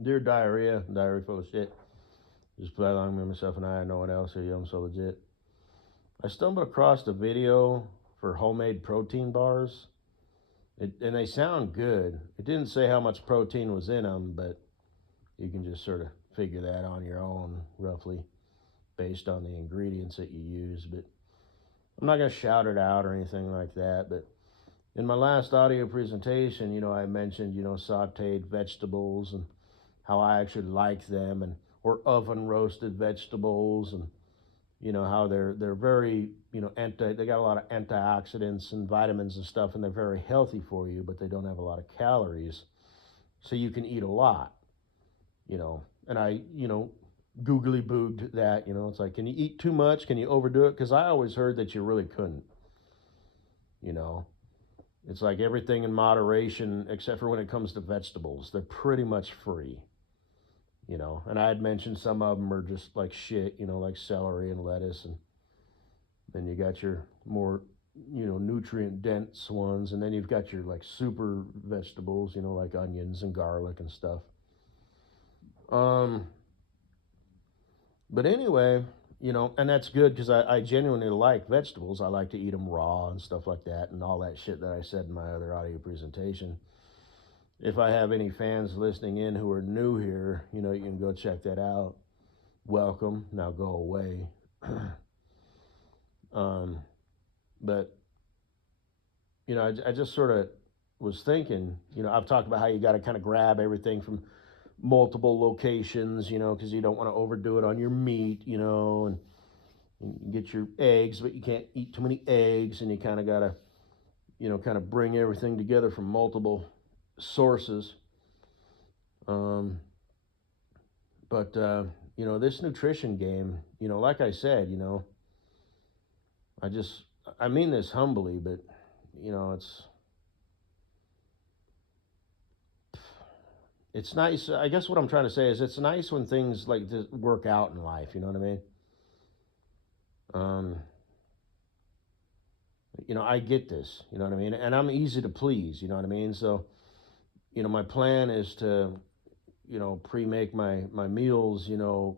Dear diarrhea, diary full of shit. Just play along with myself and I, no one else here. I'm so legit. I stumbled across a video for homemade protein bars, and they sound good. It didn't say how much protein was in them, but you can just sort of figure that on your own, roughly, based on the ingredients that you use. But I'm not going to shout it out or anything like that. But in my last audio presentation, I mentioned, sauteed vegetables and how I actually like them, and or oven roasted vegetables, and how they're very they got a lot of antioxidants and vitamins and stuff, and they're very healthy for you, but they don't have a lot of calories, so you can eat a lot. And I googly booged that. It's like, can you eat too much? Can you overdo it? Because I always heard that you really couldn't. It's like everything in moderation, except for when it comes to vegetables. They're pretty much free. And I had mentioned some of them are just like shit, like celery and lettuce, and then you got your more, nutrient dense ones, and then you've got your like super vegetables, like onions and garlic and stuff. But anyway, and that's good because I genuinely like vegetables. I like to eat them raw and stuff like that, and all that shit that I said in my other audio presentation. If I have any fans listening in who are new here, you can go check that out. Welcome. Now go away. But, I just sort of was thinking, I've talked about how you got to kind of grab everything from multiple locations, because you don't want to overdo it on your meat, and you get your eggs, but you can't eat too many eggs, and you kind of got to, kind of bring everything together from multiple sources. But this nutrition game, like I said, I mean this humbly, but it's nice. I guess what I'm trying to say is it's nice when things like this work out in life. You know what I mean? I get this. You know what I mean? And I'm easy to please. You know what I mean? So, my plan is to, pre-make my meals. On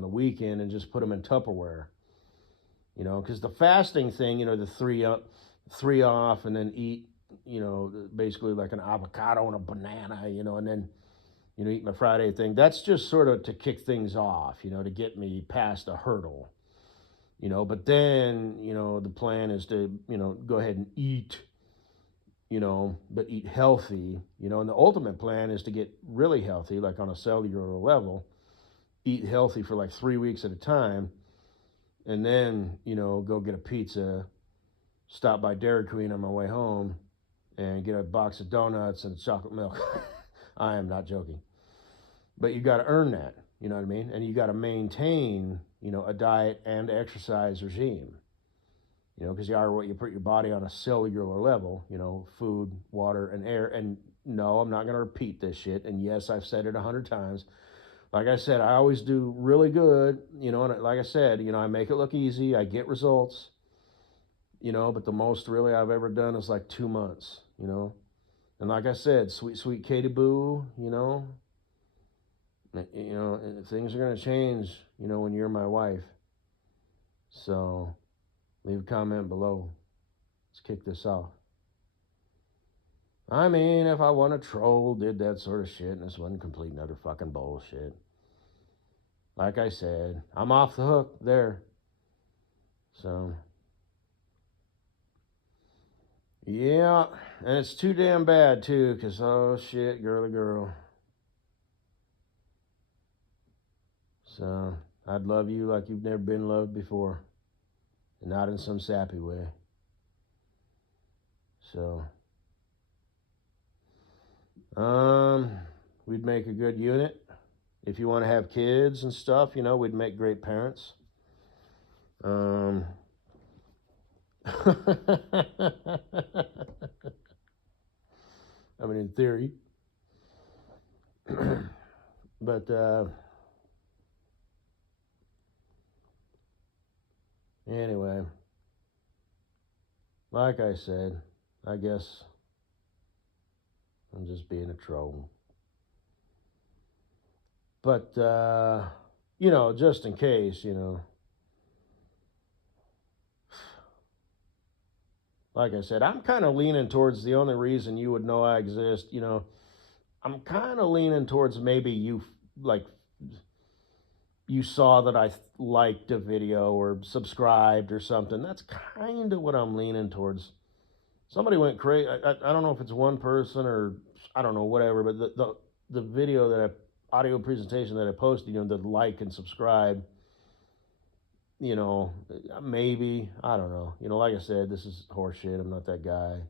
the weekend and just put them in Tupperware. Because the fasting thing, the three off, and then eat, basically like an avocado and a banana, and then, eat my Friday thing. That's just sort of to kick things off, to get me past a hurdle, But then, the plan is to, go ahead and eat, but eat healthy, and the ultimate plan is to get really healthy, like on a cellular level, eat healthy for like 3 weeks at a time, and then, go get a pizza, stop by Dairy Queen on my way home, and get a box of donuts and chocolate milk. I am not joking. But you got to earn that, you know what I mean? And you got to maintain, a diet and exercise regime, because you are what you put your body on a cellular level, food, water, and air. And no, I'm not going to repeat this shit. And yes, I've said it 100 times. Like I said, I always do really good, and like I said, I make it look easy. I get results, but the most really I've ever done is like 2 months, And like I said, sweet, sweet Katie Boo, things are going to change, when you're my wife. So leave a comment below. Let's kick this off. I mean, if I want to troll, did that sort of shit, and this wasn't complete and utter fucking bullshit. Like I said, I'm off the hook there. So, yeah, and it's too damn bad, too, because, oh, shit, girly girl. So, I'd love you like you've never been loved before, and not in some sappy way. So, we'd make a good unit. If you want to have kids and stuff, we'd make great parents. I mean, in theory. But, anyway, like I said, I guess I'm just being a troll. But, just in case, like I said, I'm kind of leaning towards the only reason you would know I exist, I'm kind of leaning towards maybe like, you saw that I liked a video or subscribed or something. That's kind of what I'm leaning towards. Somebody went crazy. I don't know if it's one person or I don't know, whatever, but the video audio presentation that I posted, the like and subscribe, maybe, I don't know. Like I said, this is horseshit. I'm not that guy.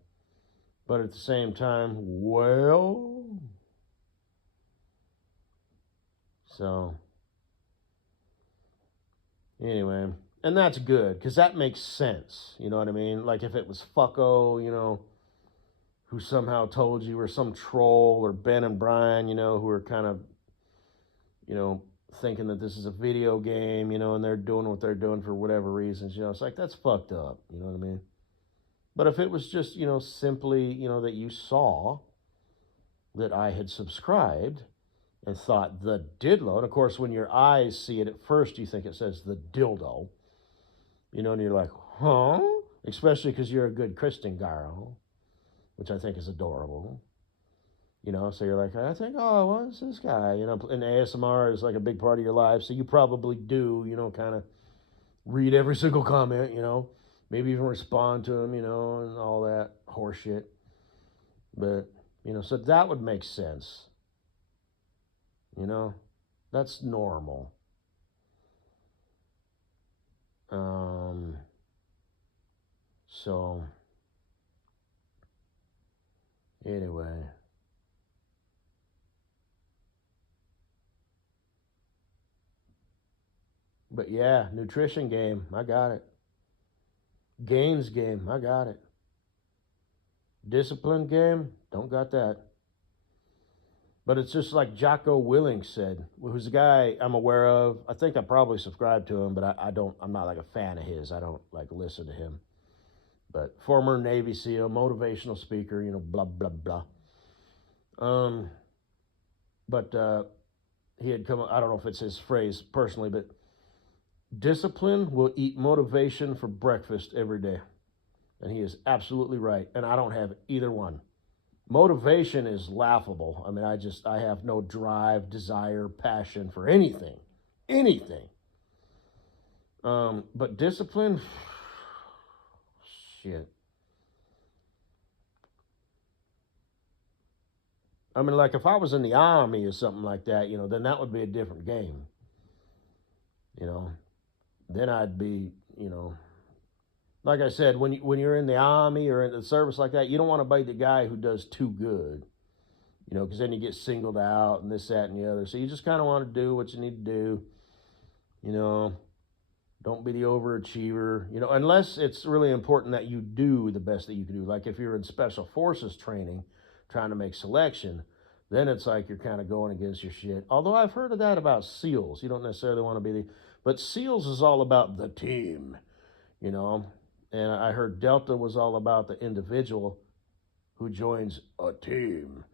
But at the same time, well, so anyway, and that's good because that makes sense. You know what I mean? Like if it was Fucko, who somehow told you, or some troll, or Ben and Brian, who are kind of, thinking that this is a video game, and they're doing what they're doing for whatever reasons, it's like that's fucked up. You know what I mean? But if it was just, simply, that you saw that I had subscribed and thought the didlo, and of course, when your eyes see it at first, you think it says the dildo, and you're like, huh? Especially because you're a good Christian girl, which I think is adorable. So you're like, I think, oh, what's this guy? And ASMR is like a big part of your life, so you probably do, kind of read every single comment, maybe even respond to them, and all that horseshit. But, so that would make sense. That's normal. So, anyway. But yeah, nutrition game, I got it. Gains game, I got it. Discipline game, don't got that. But it's just like Jocko Willink said, who's a guy I'm aware of. I think I probably subscribe to him, but I'm not like a fan of his. I don't like listen to him. But former Navy SEAL, motivational speaker, blah, blah, blah. But he had come, I don't know if it's his phrase personally, but discipline will eat motivation for breakfast every day. And he is absolutely right. And I don't have either one. Motivation is laughable. I mean, I have no drive, desire, passion for anything. Anything. But discipline, shit. I mean, like if I was in the army or something like that, then that would be a different game. Then I'd be, like I said, when you're in the army or in the service like that, you don't want to be the guy who does too good, because then you get singled out and this, that, and the other. So you just kind of want to do what you need to do, Don't be the overachiever, unless it's really important that you do the best that you can do. Like if you're in special forces training, trying to make selection, then it's like you're kind of going against your shit. Although I've heard of that about SEALs. You don't necessarily want to be but SEALs is all about the team, And I heard Delta was all about the individual who joins a team.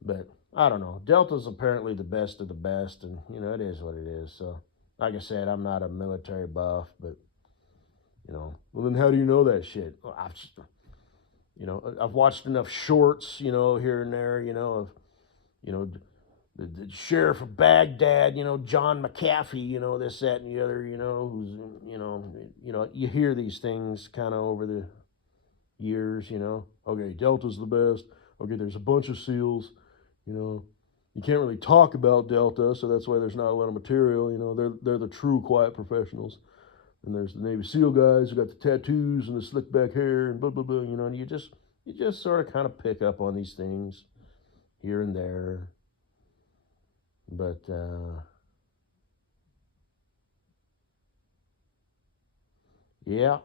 But I don't know. Delta's apparently the best of the best, and it is what it is. So, like I said, I'm not a military buff, but well, then how do you know that shit? Well, I've watched enough shorts, here and there, of, the sheriff of Baghdad, John McAfee, this, that, and the other, who's, you hear these things kind of over the years, Okay, Delta's the best. Okay, there's a bunch of SEALs, You can't really talk about Delta, so that's why there's not a lot of material, They're the true quiet professionals. And there's the Navy SEAL guys who got the tattoos and the slick back hair and blah, blah, blah, and you just sort of kind of pick up on these things here and there. But, yeah.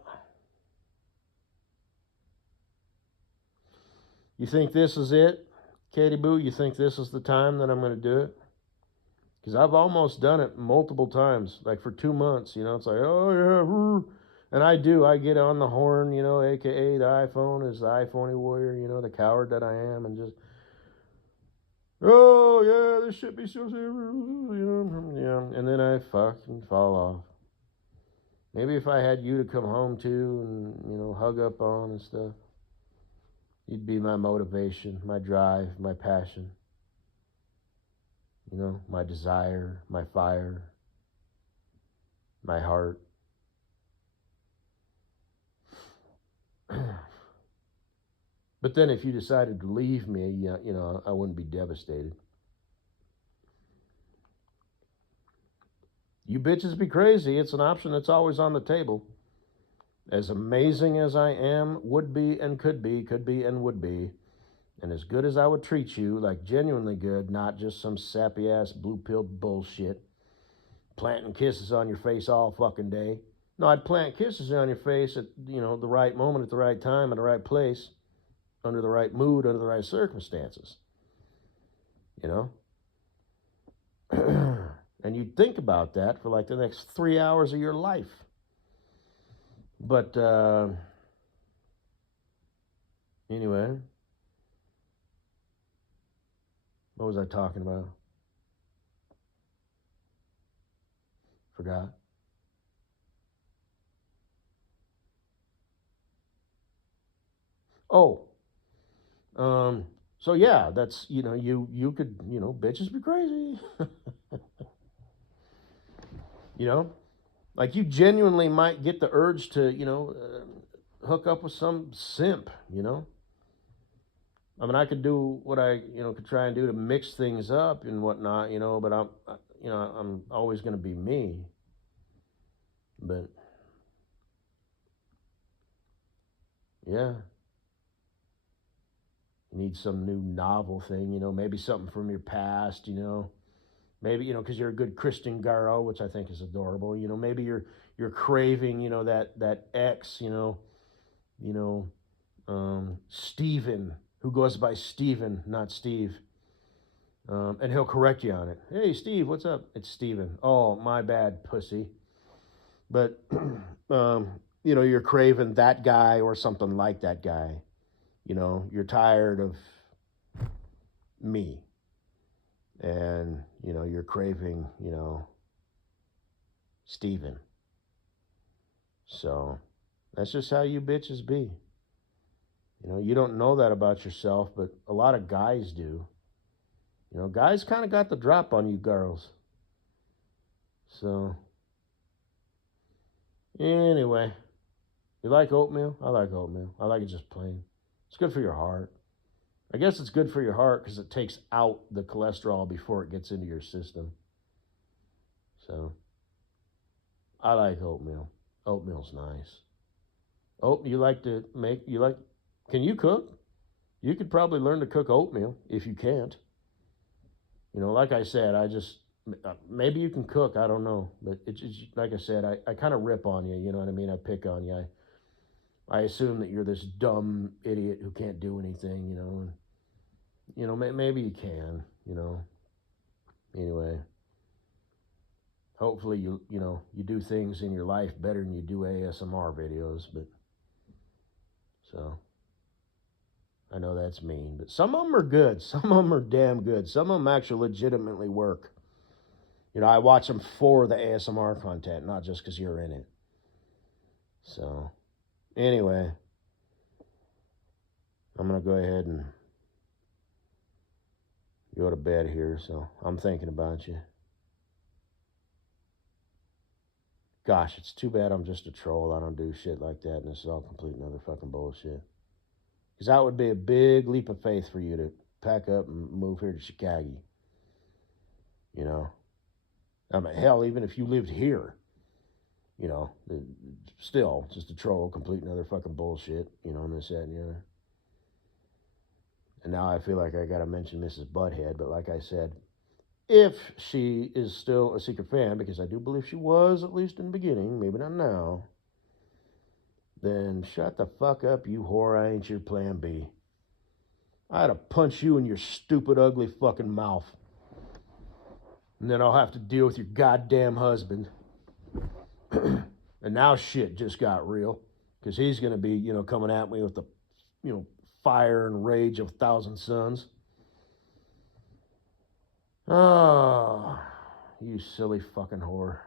You think this is it, Katie Boo? You think this is the time that I'm going to do it? Because I've almost done it multiple times, like for 2 months, It's like, oh, yeah. And I get on the horn, a.k.a. the iPhone is the iPhone warrior, the coward that I am, and just, Oh yeah, this shit be so serious, yeah. And then I fucking fall off. Maybe if I had you to come home to and hug up on and stuff, you'd be my motivation, my drive, my passion. My desire, my fire, my heart. But then if you decided to leave me, I wouldn't be devastated. You bitches be crazy. It's an option that's always on the table. As amazing as I am, would be and could be and would be, and as good as I would treat you, like genuinely good, not just some sappy ass blue pill bullshit, planting kisses on your face all fucking day. No, I'd plant kisses on your face at the right moment, at the right time, at the right place, under the right mood, under the right circumstances. You know? And you'd think about that for like the next 3 hours of your life. But anyway, what was I talking about? Forgot. Oh, so yeah, that's you could bitches be crazy. you know, like you genuinely might get the urge to hook up with some simp. I mean, I could do what I could try and do to mix things up and whatnot. But I'm always going to be me. But yeah, you need some new novel thing. Maybe something from your past. Maybe because you're a good Christian girl, which I think is adorable. Maybe you're craving that ex. Steven, who goes by Steven, not Steve. And he'll correct you on it. Hey, Steve, what's up? It's Steven. Oh, my bad, pussy. But you're craving that guy or something like that guy. You're tired of me, and you're craving Steven. So that's just how you bitches be. You don't know that about yourself, but a lot of guys do. Guys kind of got the drop on you girls. So anyway, you like oatmeal? I like oatmeal. I like it just plain. It's good for your heart. I guess it's good for your heart because it takes out the cholesterol before it gets into your system. So I like oatmeal. Oatmeal's nice. Oh, you like to make, can you cook? You could probably learn to cook oatmeal if you can't. Like I said, maybe you can cook, I don't know. But it's like I said, I kind of rip on you, you know what I mean? I pick on you. I assume that you're this dumb idiot who can't do anything, and maybe you can, Anyway, hopefully you do things in your life better than you do ASMR videos, but so I know that's mean, but some of them are good. Some of them are damn good. Some of them actually legitimately work. I watch them for the ASMR content, not just because you're in it. So anyway, I'm going to go ahead and go to bed here. So I'm thinking about you. Gosh, it's too bad I'm just a troll. I don't do shit like that, and this is all complete and utter fucking bullshit. Because that would be a big leap of faith for you to pack up and move here to Chicago. I mean, hell, even if you lived here, still just a troll, complete and utter fucking bullshit, and this, that, and the other. And now I feel like I gotta mention Mrs. Butthead, but like I said, if she is still a secret fan, because I do believe she was, at least in the beginning, maybe not now, then shut the fuck up, you whore. I ain't your plan B. I had to punch you in your stupid, ugly fucking mouth. And then I'll have to deal with your goddamn husband. And now shit just got real. Because he's going to be, coming at me with the, fire and rage of 1,000 suns. Oh, you silly fucking whore.